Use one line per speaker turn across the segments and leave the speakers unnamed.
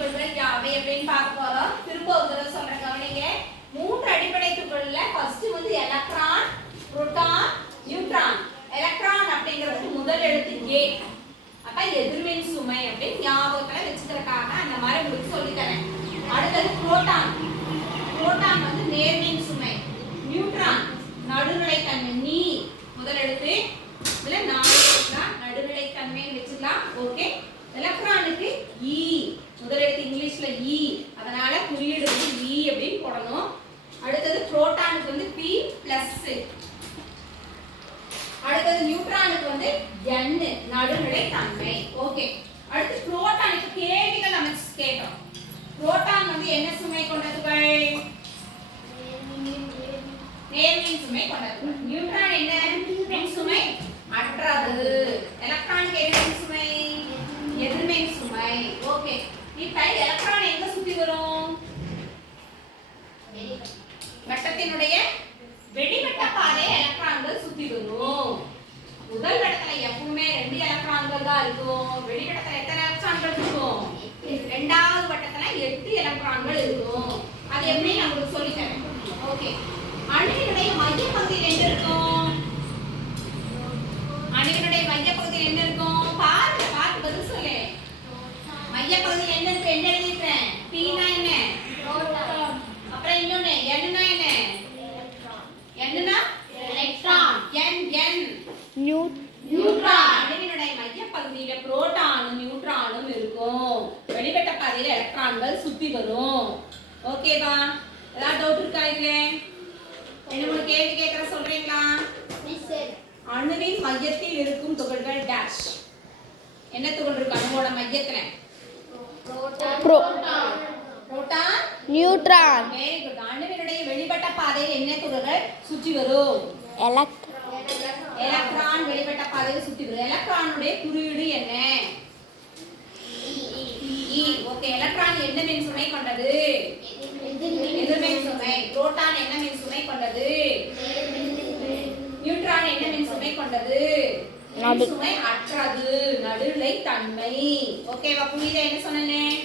துகள்கள் யாவை அப்படின்னு பார்க்க போறோம். திரும்ப ஒரு தடவை சொல்றேன் கவனிங்க. மூன்று அடிப்படை துகள்ல ஃபர்ஸ்ட் வந்து எலக்ட்ரான் புரோட்டான் நியூட்ரான் எலக்ட்ரான் அப்படிங்கிறது முதல் எழுத்து ஏ அப்ப எதிர்மின் சுமை அப்படின்னு ஞாபகத்துல வச்சுக்கிறதுக்காக அந்த மாதிரி உங்களுக்கு சொல்லி தரேன் அடுத்தது புரோட்டான் புரோட்டான் வந்து நேர்மின் சுமை நியூட்ரான் நடுநிலை தன்மை நீ முதல் எழுத்து இதுல நாலு எழுத்துலாம் நடுநிலை தன்மைன்னு வச்சுக்கலாம் ஓகே எலக்ட்ரானுக்கு ஈ முதல் எழுத்து இ அதனால குறியீடு வந்து இ அப்படின்னு போடணும். அடுத்தது புரோட்டானுக்கு வந்து பி பிளஸ் அடுத்தது நியூட்ரானுக்கு வந்து என் நடுநிலை தன்மை. ஓகே அடுத்து புரோட்டானுக்கு கேள்விகள் நம்ம கேட்டோம். புரோட்டான் வந்து என்ன சுமை கொண்டதுகள்? நேர்மின் சுமை கொண்டது. நியூட்ரான் என்ன? சுமை? அற்றது. எலக்ட்ரானுக்கு என்ன சுமை? இப்ப எலக்ட்ரான் எங்க சுத்தி வரும்? வட்டத்தினுடைய வெடிவட்ட பாதை எலக்ட்ரான்கள் சுத்தி வரும். முதல் வட்டத்துல எப்பவுமே ரெண்டு எலக்ட்ரான்கள் தான் இருக்கும். வெடிவட்டத்துல எத்தனை எலக்ட்ரான்கள் இருக்கும்? ரெண்டாவது வட்டத்துல எட்டு எலக்ட்ரான்கள் இருக்கும். அது எப்படி நான் உங்களுக்கு சொல்லி தரேன் ஓகே அணுவினுடைய மைய பகுதியில் என்ன இருக்கும் அணுவினுடைய மைய பகுதியில் என்ன இருக்கும் பாருங்க பார்த்து பதில் சொல்லு மைய பகுதியில் என்ன இருக்கு என்ன எழுதிருக்கேன் பீனா என்ன அப்புறம் இன்னொன்னு என்னன்னா என்ன என்னன்னா எலக்ட்ரான் என் என் நியூட்ரான் அணுவினுடைய மைய பகுதியில புரோட்டானும் நியூட்ரானும் இருக்கும். வெளிவட்ட பாதையில எலக்ட்ரான்கள் சுத்தி வரும். ஓகேவா ஏதாவது டவுட் இருக்கா இதுல? என்ன மூணு கேள்வி கேட்கற சொல்றீங்களா? அணுவின் மையத்தில் இருக்கும் துகள்கள் டேஷ் என்ன துகள் இருக்கு அணுவோட மையத்துல? புரோட்டான்
நியூட்ரான்
வெரி குட் அணுவினுடைய வெளிப்பட்ட பாதையில் என்ன துகள்கள் சுற்றி வரும்?
எலக்ட்
எலக்ட்ரான் வெளிப்பட்ட பாதையில் சுற்றி வரும் எலக்ட்ரானுடைய குறியீடு என்ன? E. ஓகே எலக்ட்ரான் என்ன மின் சுமை கொண்டது? எதிர்மின் சுமை. புரோட்டான் என்ன மின் சுமை கொண்டது? நியூட்ரான் என்ன மின் சுமை கொண்டது? சுமை அற்றது. நடுநிலை தன்மை ஓகேவா புரியுதா? என்ன சொன்னேன்?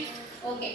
ஓகே